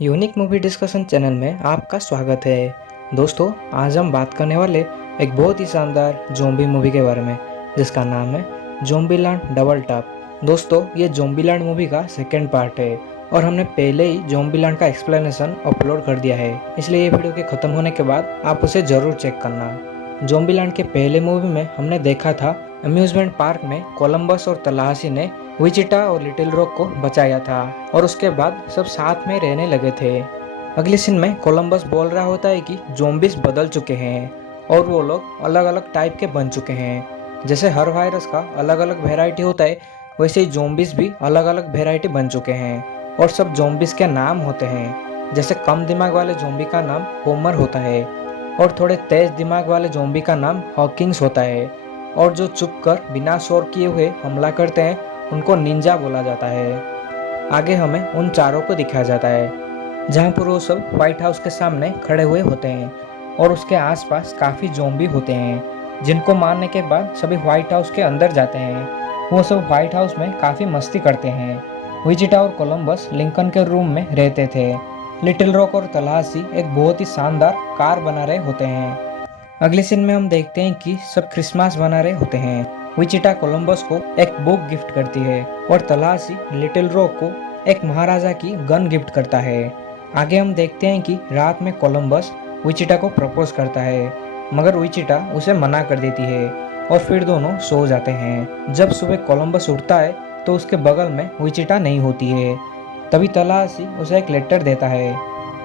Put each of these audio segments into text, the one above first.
Unique movie discussion channel में आपका स्वागत है। दोस्तों, आज हम बात करने वाले एक बहुत ही शानदार ज़ॉम्बी मूवी के बारे में, जिसका नाम है ज़ॉम्बीलैंड डबल टॉप। दोस्तों, ये ज़ॉम्बीलैंड मूवी का सेकंड पार्ट है और हमने पहले ही ज़ॉम्बीलैंड का एक्सप्लेनेशन अपलोड कर दिया है, इसलिए ये वीडियो के ख़त्म होने के बाद आप उसे ज़रूर चेक करना। ज़ॉम्बीलैंड के पहले मूवी में हमने देखा था अम्यूजमेंट पार्क में कोलंबस और तलाशी ने विचिटा और लिटिल रॉक को बचाया था और उसके बाद सब साथ में रहने लगे थे। अगले सीन में कोलंबस बोल रहा होता है कि ज़ॉम्बीज बदल चुके हैं और वो लोग अलग अलग टाइप के बन चुके हैं। जैसे हर वायरस का अलग अलग वेराइटी होता है, वैसे ही ज़ॉम्बीज भी अलग अलग वेराइटी बन चुके हैं और सब ज़ॉम्बीज के नाम होते हैं। जैसे कम दिमाग वाले ज़ॉम्बी का नाम होमर होता है और थोड़े तेज दिमाग वाले ज़ॉम्बी का नाम हॉकिंग्स होता है और जो चुप कर बिना शोर किए हुए हमला करते हैं उनको निंजा बोला जाता है। आगे हमें उन चारों को दिखाया जाता है जहाँ पर वो सब व्हाइट हाउस के सामने खड़े हुए होते हैं और उसके आसपास काफ़ी ज़ॉम्बी होते हैं जिनको मारने के बाद सभी व्हाइट हाउस के अंदर जाते हैं। वो सब व्हाइट हाउस में काफ़ी मस्ती करते हैं। विजिटा और कोलंबस लिंकन के रूम में रहते थे। लिटिल रॉक और तलाशी एक बहुत ही शानदार कार बना रहे होते हैं। अगले सीन में हम देखते हैं कि सब क्रिसमस बना रहे होते हैं। विचिटा कोलंबस को एक बुक गिफ्ट करती है और तलाशी लिटिल रॉक को एक महाराजा की गन गिफ्ट करता है। आगे हम देखते हैं कि रात में कोलंबस विचिटा को प्रपोज करता है, मगर विचिटा उसे मना कर देती है और फिर दोनों सो जाते हैं। जब सुबह कोलंबस उठता है तो उसके बगल में विचिटा नहीं होती है। तभी तलाशी उसे एक लेटर देता है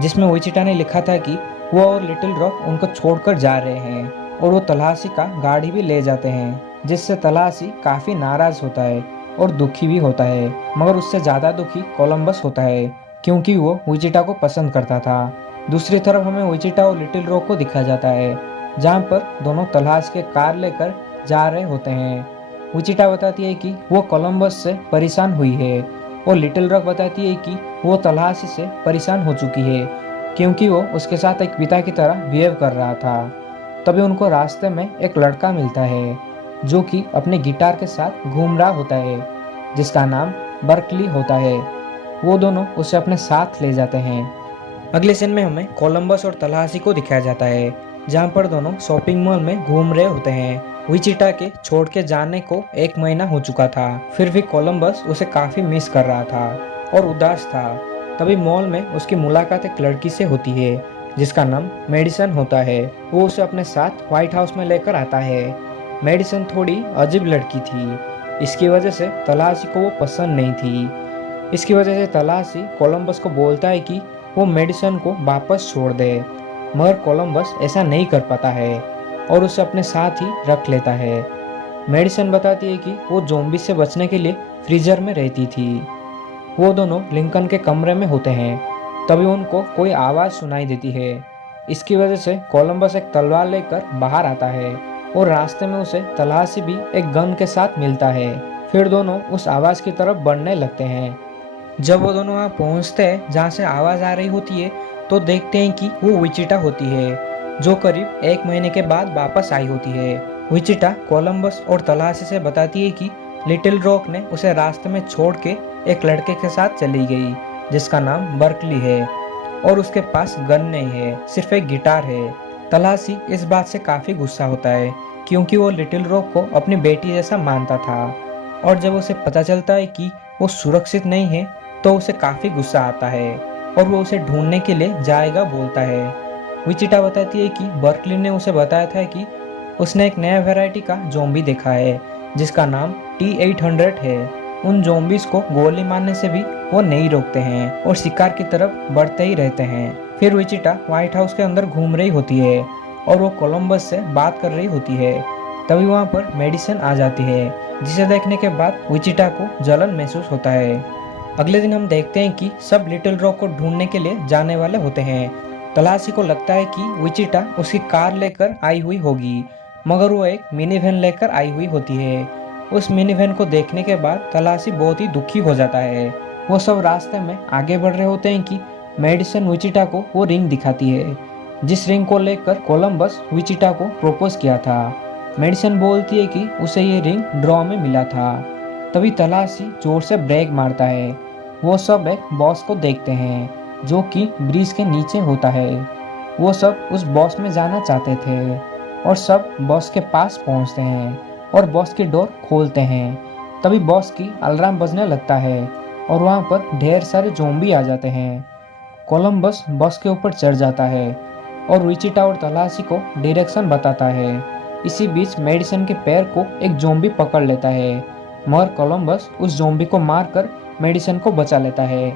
जिसमें विचिटा ने लिखा था कि वो और लिटिल रॉक उनको छोड़कर जा रहे हैं और वो तलाशी का गाड़ी भी ले जाते हैं, जिससे तलाशी काफ़ी नाराज़ होता है और दुखी भी होता है। मगर उससे ज़्यादा दुखी कोलंबस होता है क्योंकि वो विचिटा को पसंद करता था। दूसरी तरफ हमें विचिटा और लिटिल रॉक को दिखाया जाता है जहाँ पर दोनों तलाश के कार लेकर जा रहे होते हैं। विचिटा बताती है कि वो कोलंबस से परेशान हुई है और लिटिल रॉक बताती है कि वो तलाशी से परेशान हो चुकी है क्योंकि वो उसके साथ एक पिता की तरह बिहेव कर रहा था। तभी उनको रास्ते में एक लड़का मिलता है जो कि अपने गिटार के साथ घूम रहा होता है, जिसका नाम बर्कली होता है। वो दोनों उसे अपने साथ ले जाते हैं। अगले सीन में हमें कोलंबस और तलाशी को दिखाया जाता है जहाँ पर दोनों शॉपिंग मॉल में घूम रहे होते हैं। विचिटा के छोड़ के जाने को 1 महीना हो चुका था, फिर भी कोलंबस उसे काफी मिस कर रहा था और उदास था। तभी मॉल में उसकी मुलाकात एक लड़की से होती है जिसका नाम मेडिसन होता है। वो उसे अपने साथ व्हाइट हाउस में लेकर आता है। मेडिसन थोड़ी अजीब लड़की थी, इसकी वजह से तलाशी को वो पसंद नहीं थी। इसकी वजह से तलाशी कोलंबस को बोलता है कि वो मेडिसन को वापस छोड़ दे, मगर कोलंबस ऐसा नहीं कर पाता है और उसे अपने साथ ही रख लेता है। मेडिसन बताती है कि वो ज़ॉम्बी से बचने के लिए फ्रीजर में रहती थी। वो दोनों लिंकन के कमरे में होते हैं, तभी उनको कोई आवाज़ सुनाई देती है। इसकी वजह से कोलंबस एक तलवार लेकर बाहर आता है और रास्ते में उसे तलाशी भी एक गन के साथ मिलता है। फिर दोनों उस आवाज़ की तरफ बढ़ने लगते हैं। जब वो दोनों वहाँ पहुँचते हैं जहाँ से आवाज़ आ रही होती है तो देखते हैं कि वो विचिटा होती है जो करीब 1 महीने के बाद वापस आई होती है। विचिटा कोलंबस और तलाशी से बताती है कि लिटिल रॉक ने उसे रास्ते में छोड़ के एक लड़के के साथ चली गई जिसका नाम बर्कली है और उसके पास गन नहीं है, सिर्फ एक गिटार है। तलाशी इस बात से काफ़ी गुस्सा होता है क्योंकि वो लिटिल रॉक को अपनी बेटी जैसा मानता था और जब उसे पता चलता है कि वो सुरक्षित नहीं है तो उसे काफ़ी गुस्सा आता है और वो उसे ढूंढने के लिए जाएगा बोलता है। विचिटा बताती है कि बर्कली ने उसे बताया था कि उसने एक नया वैरायटी का ज़ॉम्बी देखा है जिसका नाम T-800 है। उन ज़ॉम्बीज़ को गोली मारने से भी वो नहीं रोकते हैं और शिकार की तरफ बढ़ते ही रहते हैं। फिर विचिटा व्हाइट हाउस के अंदर घूम रही होती है और वो कोलंबस से बात कर रही होती है। तभी वहाँ पर मेडिसन आ जाती है जिसे देखने के बाद विचिटा को जलन महसूस होता है। अगले दिन हम देखते हैं कि सब लिटिल रॉक को ढूंढने के लिए जाने वाले होते हैं। तलाशी को लगता है कि विचिटा उसकी कार लेकर आई हुई होगी, मगर वो एक मिनी वैन लेकर आई हुई होती है। उस मिनी वैन को देखने के बाद तलाशी बहुत ही दुखी हो जाता है। वो सब रास्ते में आगे बढ़ रहे होते हैं कि मेडिसन विचिटा को वो रिंग दिखाती है जिस रिंग को लेकर कोलंबस विचिटा को प्रपोज किया था। मेडिसन बोलती है कि उसे ये रिंग ड्रॉ में मिला था। तभी तलाशी जोर से ब्रेक मारता है। वो सब एक बॉस को देखते हैं जो कि ब्रिज के नीचे होता है। वो सब उस बॉस में जाना चाहते थे और सब बॉस के पास पहुंचते हैं और बॉस की डोर खोलते हैं। तभी बॉस की अलार्म बजने लगता है और वहाँ पर ढेर सारे ज़ॉम्बी आ जाते हैं। कोलंबस बॉस के ऊपर चढ़ जाता है और विचिटा और तलाशी को डायरेक्शन बताता है। इसी बीच मेडिसन के पैर को एक ज़ॉम्बी पकड़ लेता है, मगर कोलंबस उस ज़ॉम्बी को मारकर मेडिसन को बचा लेता है।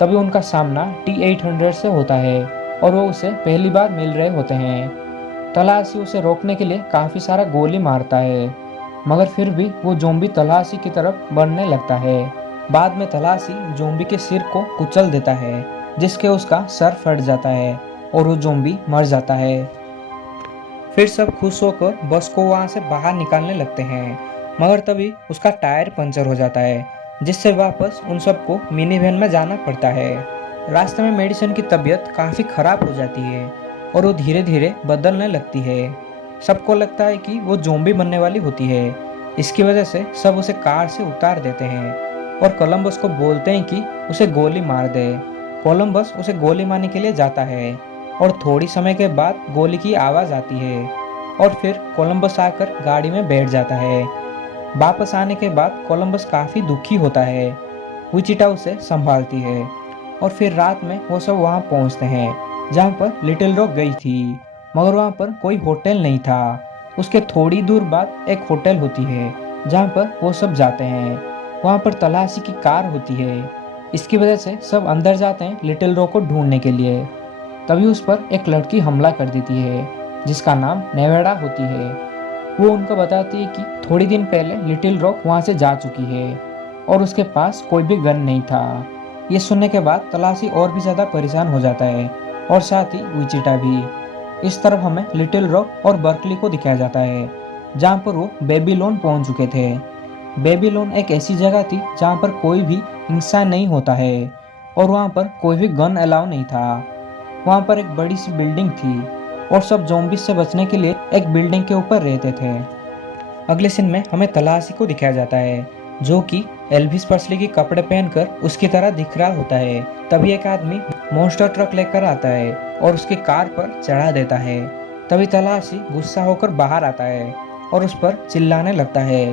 तभी उनका सामना T-800 से होता है और वो उसे पहली बार मिल रहे होते हैं। तलाशी उसे रोकने के लिए काफ़ी सारा गोली मारता है, मगर फिर भी वो ज़ॉम्बी तलाशी की तरफ बढ़ने लगता है। बाद में तलाशी ज़ॉम्बी के सिर को कुचल देता है, जिसके उसका सर फट जाता है और वो ज़ॉम्बी मर जाता है। फिर सब खुश होकर बस को वहाँ से बाहर निकालने लगते हैं, मगर तभी उसका टायर पंचर हो जाता है, जिससे वापस उन सबको मिनी वैन में जाना पड़ता है। रास्ते में मेडिसन की तबीयत काफ़ी ख़राब हो जाती है और वो धीरे धीरे बदलने लगती है। सबको लगता है कि वो ज़ॉम्बी बनने वाली होती है। इसकी वजह से सब उसे कार से उतार देते हैं और कोलंबस को बोलते हैं कि उसे गोली मार दे। कोलंबस उसे गोली मारने के लिए जाता है और थोड़ी समय के बाद गोली की आवाज़ आती है और फिर कोलंबस आकर गाड़ी में बैठ जाता है। वापस आने के बाद कोलंबस काफ़ी दुखी होता है। विचिटा उसे संभालती है और फिर रात में वो सब वहाँ पहुँचते हैं जहाँ पर लिटिल रॉक गई थी, मगर वहाँ पर कोई होटल नहीं था। उसके थोड़ी दूर बाद एक होटल होती है जहाँ पर वो सब जाते हैं। वहाँ पर तलाशी की कार होती है। इसकी वजह से सब अंदर जाते हैं लिटिल रॉक को ढूंढने के लिए। तभी उस पर एक लड़की हमला कर देती है जिसका नाम नेवेडा होती है। वो उनको बताती है कि थोड़ी दिन पहले लिटिल रॉक वहाँ से जा चुकी है और उसके पास कोई भी गन नहीं था। ये सुनने के बाद तलाशी और भी ज़्यादा परेशान हो जाता है और साथ ही विचिटा भी। इस तरफ हमें लिटिल रॉक और बर्कली को दिखाया जाता है जहाँ पर वो बेबीलोन पहुँच चुके थे। बेबीलोन एक ऐसी जगह थी जहाँ पर कोई भी इंसान नहीं होता है और वहाँ पर कोई भी गन अलाउ नहीं था। वहाँ पर एक बड़ी सी बिल्डिंग थी और सब ज़ॉम्बीज़ से बचने के लिए एक बिल्डिंग के ऊपर रहते थे। अगले सीन में हमें तलाशी को दिखाया जाता है जो कि एल्विस प्रेस्ली के कपड़े पहनकर उसकी तरह दिख रहा होता है। तभी एक आदमी मॉन्स्टर ट्रक लेकर आता है और उसकी कार पर चढ़ा देता है। तभी तलाशी गुस्सा होकर बाहर आता है और उस पर चिल्लाने लगता है।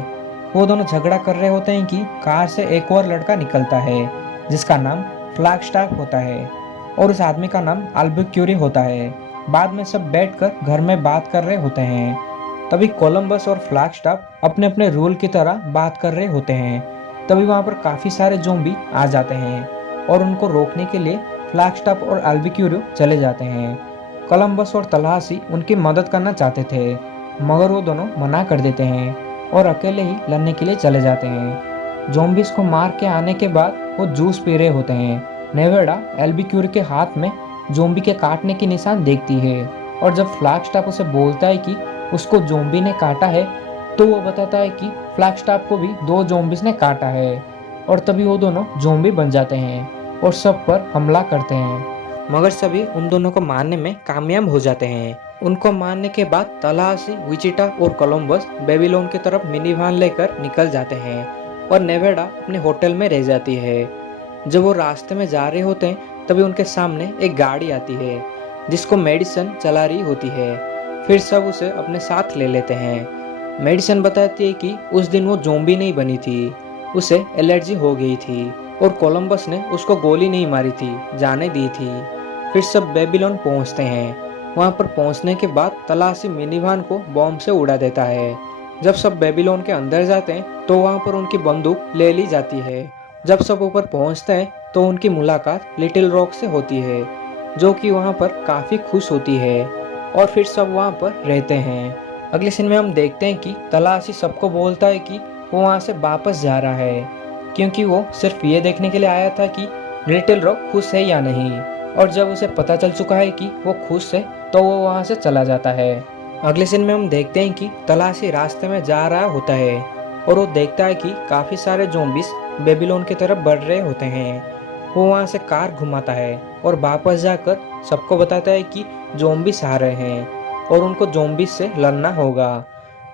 वो दोनों झगड़ा कर रहे होते हैं कि कार से एक और लड़का निकलता है जिसका नाम फ्लैगस्टाफ होता है और उस आदमी का नाम अल्बुक्यूरी होता है। बाद में सब बैठकर घर में बात कर रहे होते हैं। तभी कोलंबस और फ्लैगस्टाफ अपने अपने रूल की तरह बात कर रहे होते हैं। तभी वहाँ पर काफ़ी सारे ज़ॉम्बी आ जाते हैं और उनको रोकने के लिए फ्लैगस्टाफ और अल्बुक्यूरी चले जाते हैं। कोलंबस और तलाशी उनकी मदद करना चाहते थे, मगर वो दोनों मना कर देते हैं और अकेले ही लड़ने के लिए चले जाते हैं। ज़ॉम्बीज़ को मार के आने के बाद वो जूस पी रहे होते हैं। नेवेडा अल्बुक्यूरी के हाथ में ज़ॉम्बी के काटने के निशान देखती है और जब फ्लैगस्टाफ उसे बोलता है कि उसको ज़ॉम्बी ने काटा है तो वो बताता है कि फ्लैगस्टाफ को भी 2 ज़ॉम्बीज़ ने काटा है और तभी वो दोनों ज़ॉम्बी बन जाते हैं और सब पर हमला करते हैं, मगर सभी उन दोनों को मारने में कामयाब हो जाते हैं। उनको मारने के बाद तलाशी, विचिटा और कोलंबस बेबीलोन की तरफ मिनी वैन लेकर निकल जाते हैं और नेवेडा अपने होटल में रह जाती है। जब वो रास्ते में जा रहे होते हैं तभी उनके सामने एक गाड़ी आती है जिसको मेडिसन चला रही होती है। फिर सब उसे अपने साथ ले लेते हैं। मेडिसन बताती है कि उस दिन वो ज़ॉम्बी नहीं बनी थी, उसे एलर्जी हो गई थी और कोलंबस ने उसको गोली नहीं मारी थी, जाने दी थी। फिर सब बेबीलोन पहुंचते हैं। वहां पर पहुंचने के बाद तलाशी मिनीवान को बॉम्ब से उड़ा देता है। जब सब बेबीलोन के अंदर जाते हैं तो वहां पर उनकी बंदूक ले ली जाती है। जब सब ऊपर पहुंचते हैं तो उनकी मुलाकात लिटिल रॉक से होती है, जो कि वहां पर काफ़ी खुश होती है और फिर सब वहां पर रहते हैं। अगले सीन में हम देखते हैं कि तलाशी सबको बोलता है कि वो वहां से वापस जा रहा है, क्योंकि वो सिर्फ ये देखने के लिए आया था कि लिटिल रॉक खुश है या नहीं, और जब उसे पता चल चुका है कि वो खुश है तो वो वहां से चला जाता है। अगले सीन में हम देखते हैं कि तलाशी रास्ते में जा रहा होता है और वो देखता है कि काफ़ी सारे ज़ॉम्बीज़ बेबीलोन की तरफ बढ़ रहे होते हैं। वो वहाँ से कार घुमाता है और वापस जाकर सबको बताता है कि ज़ॉम्बीज़ आ रहे हैं और उनको ज़ॉम्बीज़ से लड़ना होगा।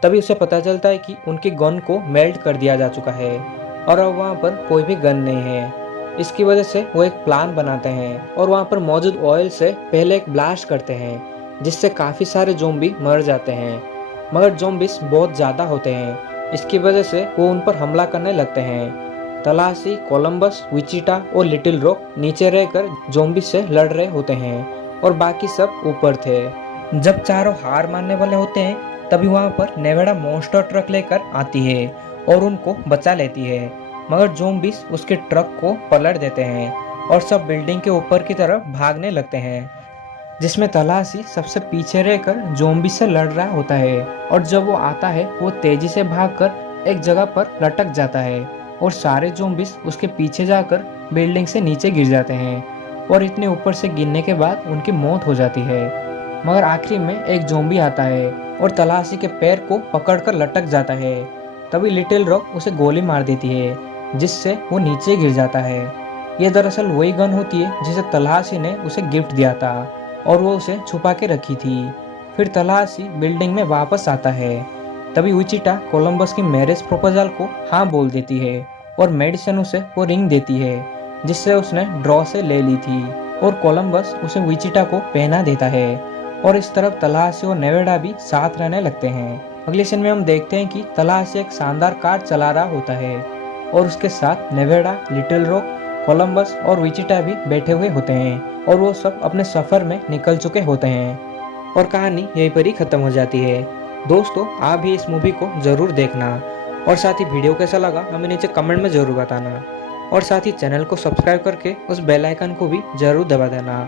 तभी उसे पता चलता है कि उनकी गन को मेल्ट कर दिया जा चुका है और अब वहाँ पर कोई भी गन नहीं है। इसकी वजह से वो एक प्लान बनाते हैं और वहाँ पर मौजूद ऑयल से पहले एक ब्लास्ट करते हैं, जिससे काफ़ी सारे ज़ॉम्बी मर जाते हैं। मगर ज़ॉम्बिस बहुत ज़्यादा होते हैं, इसकी वजह से वो उन पर हमला करने लगते हैं। तलाशी, कोलंबस, विचिटा और लिटिल रॉक नीचे रहकर ज़ॉम्बिस से लड़ रहे होते हैं और बाकी सब ऊपर थे। जब चारों हार मानने वाले होते हैं तभी वहाँ पर नेवेडा मॉन्स्टर ट्रक लेकर आती है और उनको बचा लेती है। मगर ज़ॉम्बिस उसके ट्रक को पलट देते हैं और सब बिल्डिंग के ऊपर की तरफ भागने लगते हैं, जिसमें तलाशी सबसे पीछे रहकर ज़ॉम्बी से लड़ रहा होता है। और जब वो आता है वो तेजी से भागकर एक जगह पर लटक जाता है और सारे ज़ॉम्बिस उसके पीछे जाकर बिल्डिंग से नीचे गिर जाते हैं और इतने ऊपर से गिरने के बाद उनकी मौत हो जाती है। मगर आखिरी में एक ज़ॉम्बी आता है और तलाशी के पैर को पकड़कर लटक जाता है। तभी लिटिल रॉक उसे गोली मार देती है, जिससे वो नीचे गिर जाता है। ये दरअसल वही गन होती है जिसे तलाशी ने उसे गिफ्ट दिया था और वो उसे छुपा के रखी थी। फिर तलाशी बिल्डिंग में वापस आता है। तभी विचिटा कोलंबस की मैरिज प्रपोजल को हाँ बोल देती है और मेडिसन उसे वो रिंग देती है जिससे उसने ड्रॉ से ले ली थी, और कोलंबस उसे विचिटा को पहना देता है। और इस तरफ तलाशी और नेवेडा भी साथ रहने लगते हैं। अगले सीन में हम देखते हैं कि तलाशी एक शानदार कार चला रहा होता है और उसके साथ नेवेडा, लिटिल रॉक, कोलंबस और विचिटा भी बैठे हुए होते हैं और वो सब अपने सफर में निकल चुके होते हैं और कहानी यहीं पर ही खत्म हो जाती है। दोस्तों, आप भी इस मूवी को जरूर देखना और साथ ही वीडियो कैसा लगा हमें नीचे कमेंट में जरूर बताना, और साथ ही चैनल को सब्सक्राइब करके उस बेल आइकन को भी जरूर दबा देना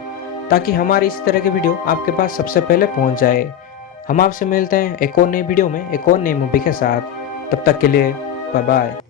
ताकि हमारी इस तरह के वीडियो आपके पास सबसे पहले पहुंच जाए। हम आपसे मिलते हैं एक और नई वीडियो में एक और नई मूवी के साथ। तब तक के लिए बाय बाय।